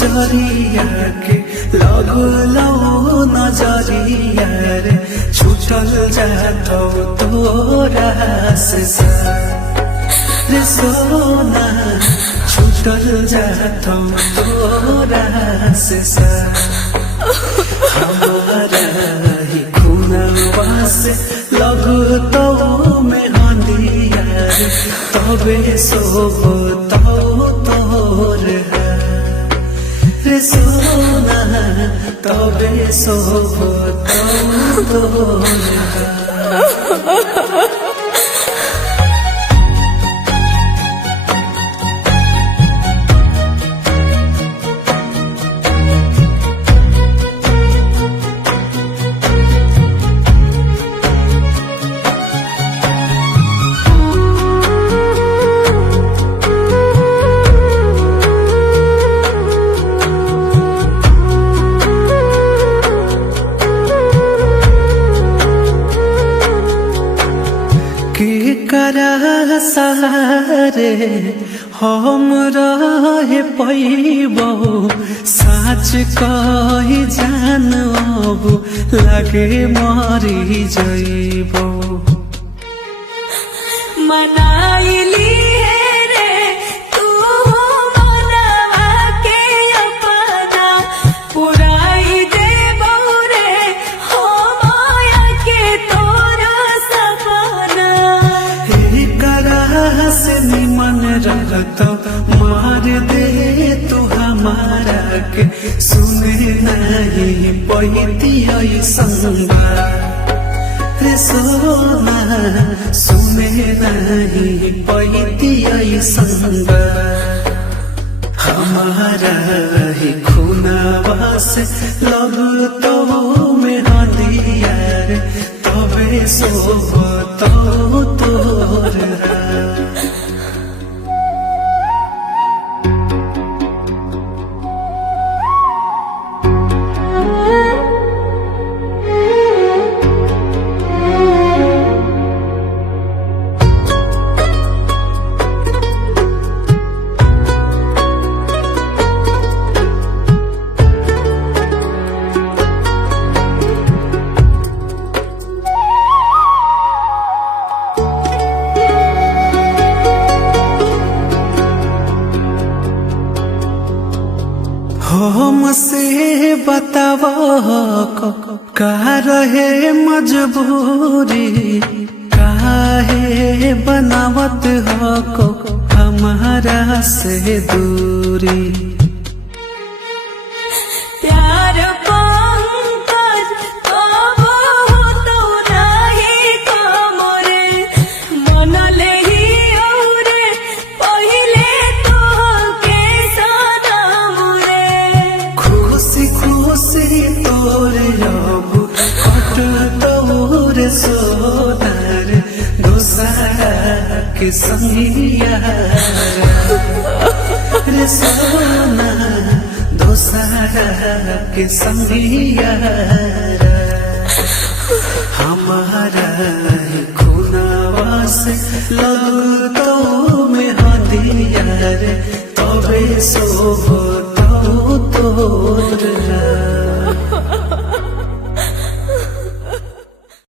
गुजरिया के लगलो नजरिया रे छूटल जातो तोरा से रे सोना छूटल जातो तोरा से हमारा ही खूनवा से लगतो में हंदिया रे तबे सोबो तोर रे सोना तबे सोबो तोर करा सारे हम रहे पैबो साच कही जान अब लगे मरी जइबो मनाइली रे तू मनवा के अपना पुराई देबो रे हो माया के तोर सपना करा से निमन रहत मार दे तू हमारा के सुने नहीं पैती संगा रे सोना सुने नहीं पैती संगा हमारा ही खूनवा से लगतो में हंदिया रे तबे सोबो तोर हमसे बतावा का रहे मजबूरी काहे बनावत हो हमारा से दूरी प्यार पंकज तबो तो नहीं कमरे मनले ही औरे पहिले तो के सनम रे खुशी खुशी तोरे अब कट तोरे सोनार दोसरा के संगिया रे सोना दोसरा के संगिया हमारा खूनवा से लगतो में हंदिया रे तबे सोबो तोर